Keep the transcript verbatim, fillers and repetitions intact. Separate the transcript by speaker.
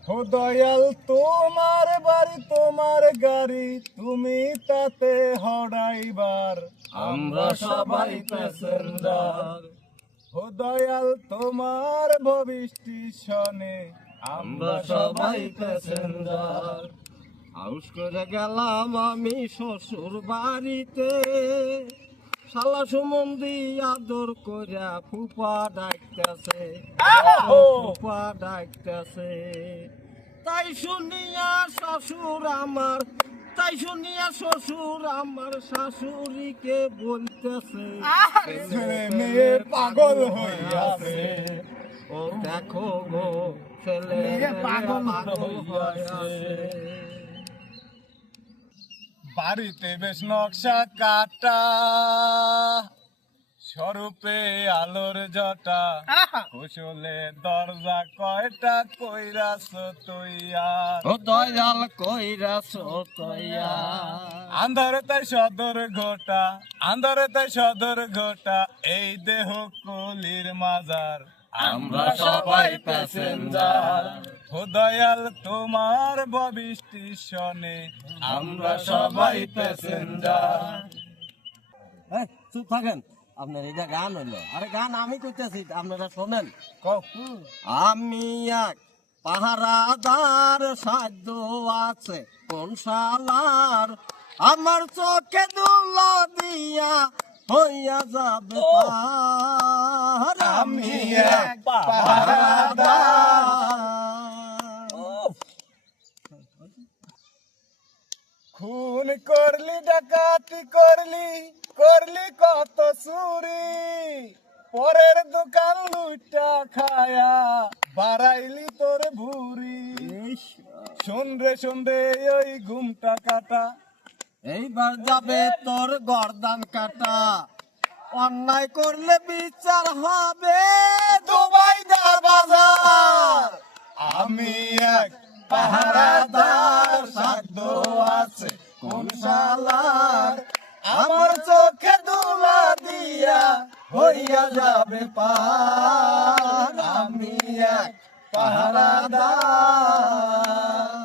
Speaker 1: ও দয়াল তোমার বাড়ি তোমার গাড়ি তুমি তাতে হড়াইবার
Speaker 2: আমরা সবাই প্যাসেঞ্জার।
Speaker 1: ও দয়াল তোমার ভবিষ্যনে
Speaker 2: আমরা সবাই প্যাসেঞ্জার। হাউস করে গেলাম আমি শ্বশুর বাড়িতে, শালা সুমন্দি আদর কইরা ফুপা ডাকতেছে, ফুপা ডাকতেছে। তাই শুনিয়া শ্বশুর আমার, তাই শুনিয়া শ্বশুর আমার শাশুড়িকে বলতেছে,
Speaker 1: ছেলে মেয়ে পাগল হইয়াছে।
Speaker 2: ও দেখো গো ছেলে মেয়ে পাগল হইয়াছে।
Speaker 1: বাড়িতে বেশ নকশা কাটা, স্বরূপে আলোর জটা, কুশলে দরজা কয়টা কইরাছ তৈয়া।
Speaker 2: ও দয়াল কইরাছ তৈয়া।
Speaker 1: আন্ধারে তাই সদর ঘটা, আন্ধারে তাই সদর ঘটা, এই দেহ কলির মাজার
Speaker 2: আমরা সবাই প্যাসেঞ্জার।
Speaker 1: ও দয়াল তোমার ভবিষ্যনে
Speaker 2: আমরা সবাই প্যাসেঞ্জার। চুপ থাকেন, আপনার এটা গান হইলো। আরে গান আমি কইতেছি, আপনারা শোনেন। আমি এক পাহারাদার, সাধ্য আছে কোন শালার, আমার চোখে দুলা দিয়া হইয়া যাবে পার।
Speaker 1: আমি এক পাহারাদার। খুন করলি ডাকাতি করলি, করলি কত চুরি, পরের দোকান লুইটা খায়া বাড়াইলি তোর ভুরি। শোন রে শোন রে ওই ঘুমটা কাটা,
Speaker 2: এইবার যাবে তোর গর্দান কাটা, অন্যায় করলে বিচার হবে দুবাই দা বাজার।
Speaker 1: আমি এক পাহারাদার, সাধ্য আছে কোন শালার, আমার চোখে দুলা দিয়া হইয়া যাবে পার। আমি এক পাহারাদার।